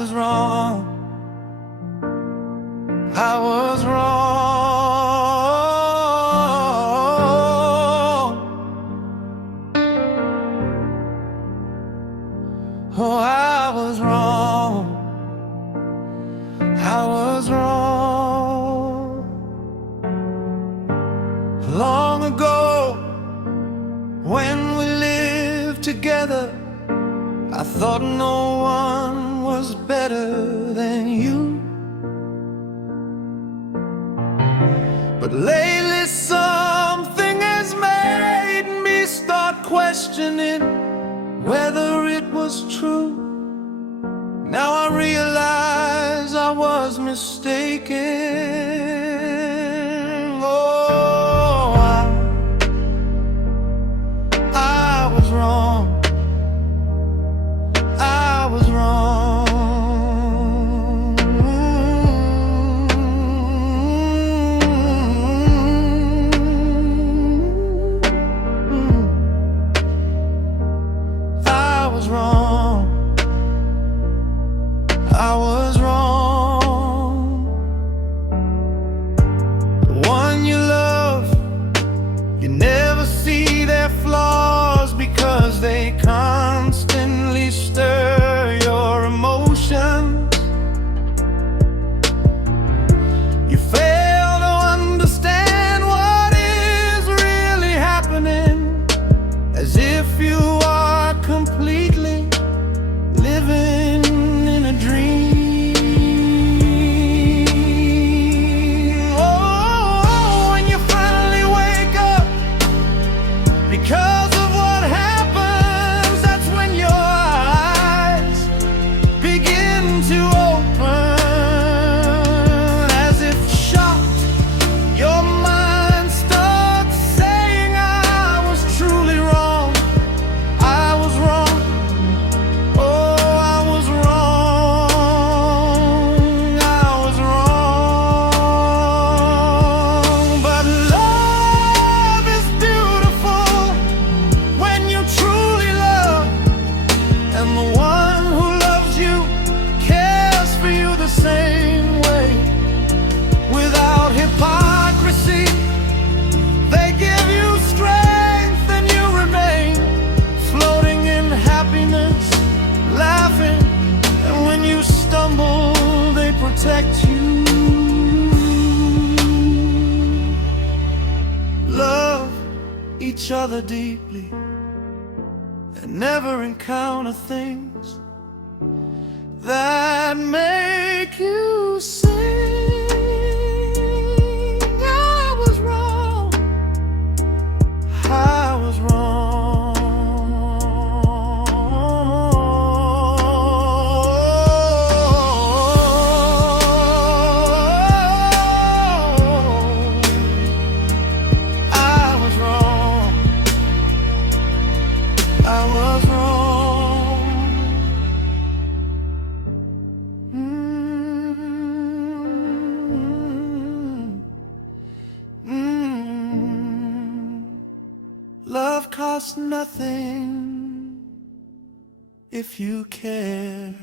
was wrong. I was wrong. Oh, I was wrong. I was wrong. Long ago, when we lived together, I thought no one was better than you. But lately something has made me start questioning whether it was true. Now I realize I was mistaken. Oh, I was wrong. I was wrong. I was wrong. I was wrong. The one you love, you never see their flaws because they constantly stir your emotions. You fail to understand what is really happening, as if you are completely living in a dream. Oh, when you finally wake up because of what happens, that's when your eyes begin to open. As if shocked, your mind starts saying, I was truly wrong. I was wrong. Oh, I was wrong. I was wrong. But love is beautiful when you truly love, and the one who loves you cares for you the same way. Without hypocrisy, they give you strength and you remain floating in happiness, laughing, and when you stumble, they protect you. Love each other deeply and never encounter things that make you sing. I was wrong. I was wrong. I was wrong. I was wrong. Love costs nothing if you care.